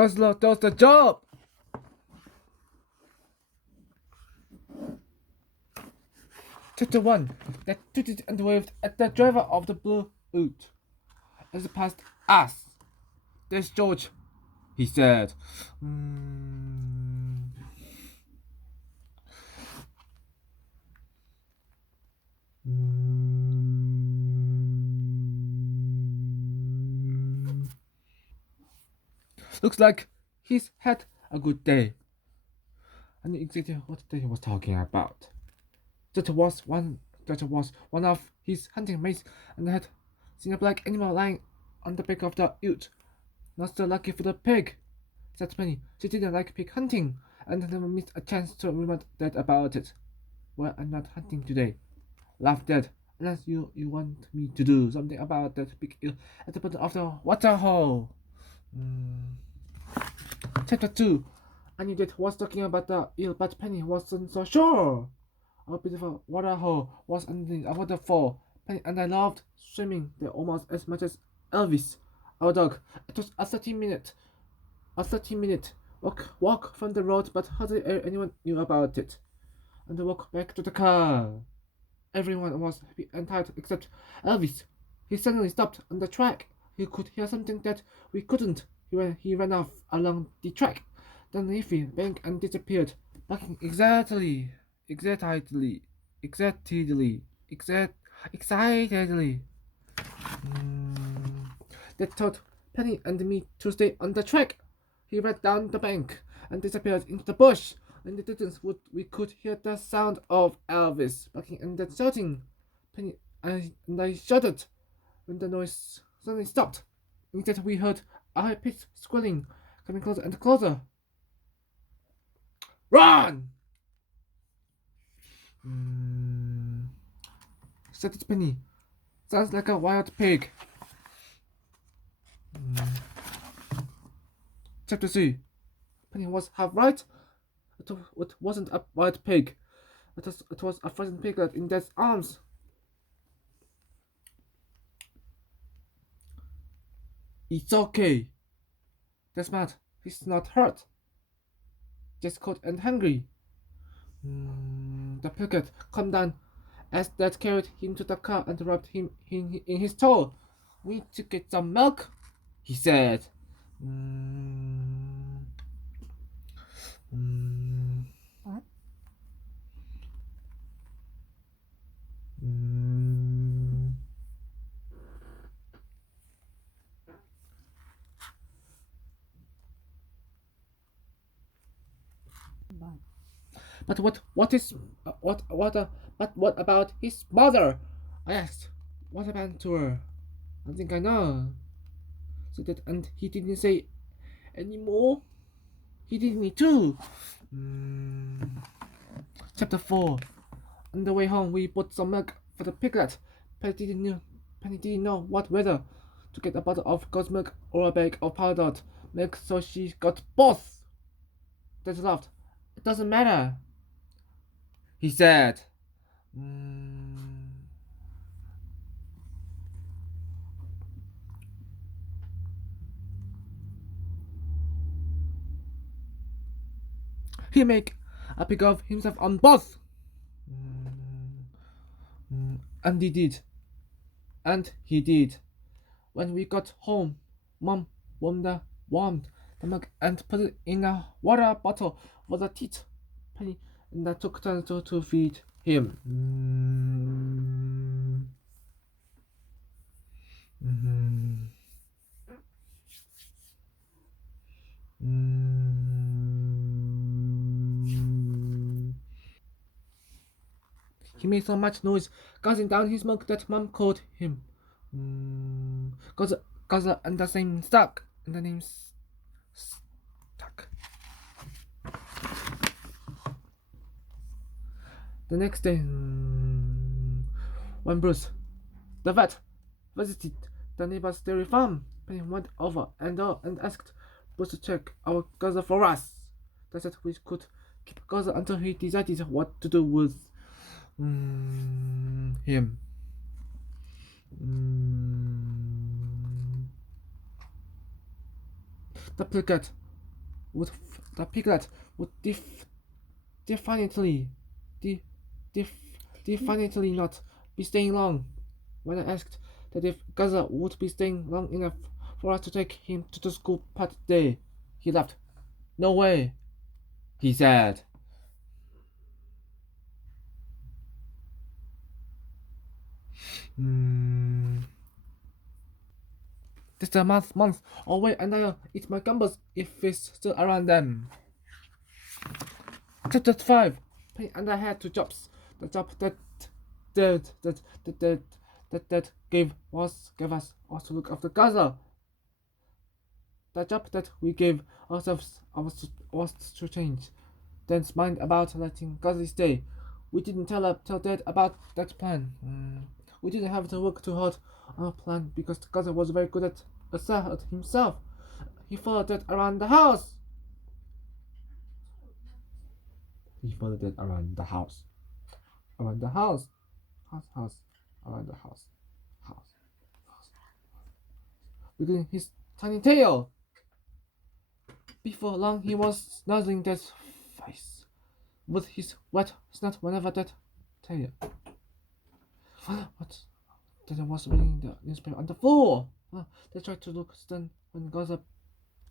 Guzzler does the job. Chapter 1. That tooted and waved at the driver of the blue ute as it passed us. There's George, he said. Looks like he's had a good day. I knew exactly what he was talking about. That was one of his hunting mates and had seen a black animal lying on the back of the ute. Not so lucky for the pig, said Penny. She didn't like pig hunting and never missed a chance to remind Dad about it. Well, I'm not hunting today, laughed Dad, unless you want me to do something about that big eel at the bottom of the water hole. Chapter 2. I knew Dad was talking about the eel, but Penny wasn't so sure. Our beautiful water hole was underneath a waterfall. Penny and I loved swimming there almost as much as Elvis, our dog. It was a 30-minute walk from the road, but hardly anyone knew about it. And the walk back to the car. Everyone was happy and tired except Elvis. He suddenly stopped on the track. He could hear something that we couldn't. He ran off along the track. Then Leafy banked and disappeared, barking excitedly. That taught Penny and me to stay on the track. He ran down the bank and disappeared into the bush. In the distance, we could hear the sound of Elvis barking and then shouting. Penny and I shuddered when the noise suddenly stopped. Instead, we heard a high-pitched squealing coming closer and closer. Run! Shouted Penny. Sounds like a wild pig. Chapter 3. Penny was half right. It wasn't a wild pig. It was a frightened piglet in Dad's arms. It's okay. That's smart. He's not hurt. Just cold and hungry. The piglet calmed down as Dad carried him to the car and rubbed him in his towel. We need to get some milk, he said. But what about his mother? I asked. What happened to her? I think I know. So that, and he didn't say anymore. He didn't need to. Chapter 4. On the way home, we bought some milk for the piglet. Penny didn't know what whether to get a bottle of goat's milk or a bag of powdered milk, so she got both. Dad laughed. It doesn't matter, he said. He make a pig of himself on both. And he did. When we got home, Mom warmed the milk and put it in a water bottle for the teat. Penny and I took turns to feed him. He made so much noise, guzzling down his milk, that Mom called him Guzzler, and the name stuck. The next day, when Bruce, the vet, visited the neighbor's dairy farm, Penny went over and asked Bruce to check our Guzzler for us. They said we could keep Guzzler until he decided what to do with him. The piglet the piglet would definitely, de, def, definitely not be staying long. When I asked that if Guzzler would be staying long enough for us to take him to the school party day, he laughed. No way, he said. Hmm. Just a month. Oh wait, and I'll eat my gumbos if it's still around them. Chapter 5. Penny and I had two jobs. The job that gave us was to look after Gaza. The job that we gave ourselves was to change Dan's mind about letting Gaza stay. We didn't tell Dad about that plan. We didn't have to work too hard on a plan because Gaza was very good at himself. He followed that around the house. He followed it around the house. Around the house. House. Around the house. House. Wiggling his tiny tail. Before long, he was nuzzling that face with his wet snout whenever that tail. What? That was reading the newspaper on the floor. They tried to look stunned when Gaza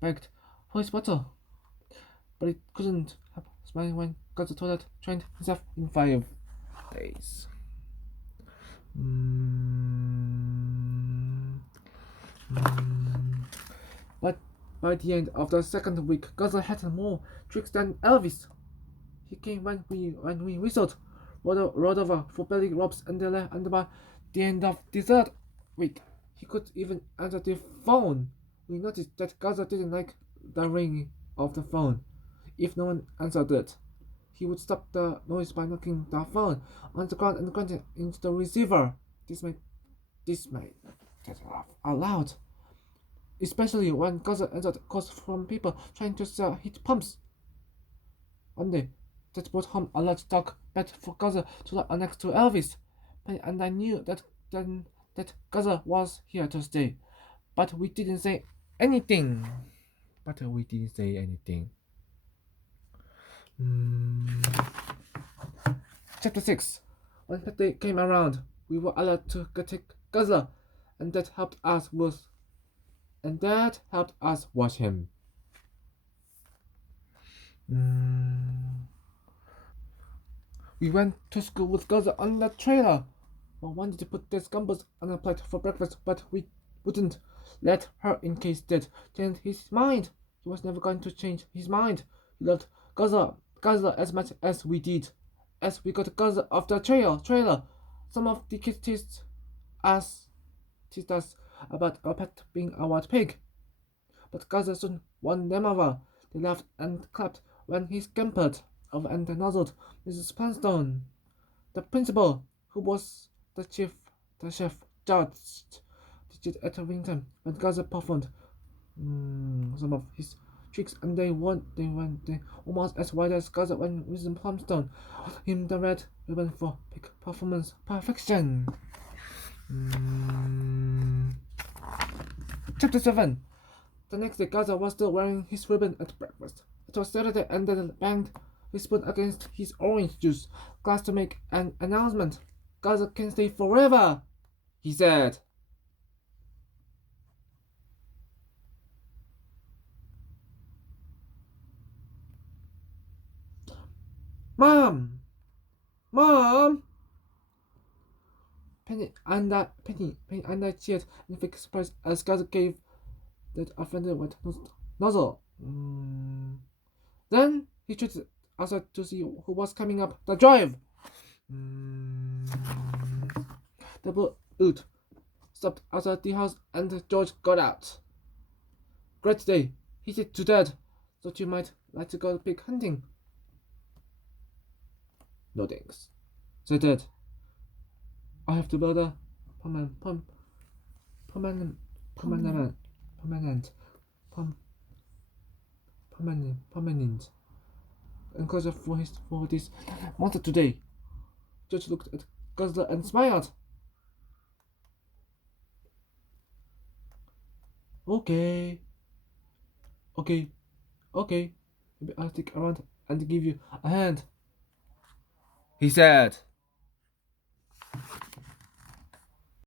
begged for his water, but he couldn't help smiling when Gaza toilet trained himself in 5 days. But by the end of the second week, Guzzler had more tricks than Elvis. He came when we whistled, rode over for belly rubs, and by the end of the third week, he could even answer the phone. We noticed that Guzzler didn't like the ringing of the phone. If no one answered it, he would stop the noise by knocking the phone on the ground and grunting into the receiver. This made that laugh aloud, especially when Guzzler answered calls from people trying to sell heat pumps. One day, that brought home a large dog bed for Guzzler to lie next to Elvis, and I knew that Guzzler was here to stay, but we didn't say anything. Chapter 6. When that day came around, we were allowed to take Guzzler, and that helped us watch him. We went to school with Guzzler on the trailer. Mom wanted to put Dad's gumbos on a plate for breakfast, but we wouldn't let her in case Dad changed his mind. He was never going to change his mind. He loved Guzzler as much as we did. As we got Guzzler off the trailer, some of the kids teased us about our pet being a wild pig. But Guzzler soon won them over. They laughed and clapped when he scampered over and nuzzled Mrs. Poundstone. The principal, who was the chef, judged the kid at Wington when Guzzler performed some of his tricks, and they went almost as wide as Guzzler when Mrs. Poundstone him the red ribbon for peak performance perfection. Chapter 7. The next day, Guzzler was still wearing his ribbon at breakfast. It was Saturday, and then banged his spoon against his orange juice glass to make an announcement. Guzzler can stay forever, he said. Mom! Penny and I cheered in fake surprise as Guzzler gave that offended wet nozzle. Then he treated outside to see who was coming up the drive. The boat stopped outside the house and George got out. Great day, he said to Dad. Thought you might like to go pig hunting. No thanks, said Dad. I have to build a permanent enclosure for this monster today. George looked at Guzzler and smiled. Okay. Okay, maybe I'll stick around and give you a hand, he said.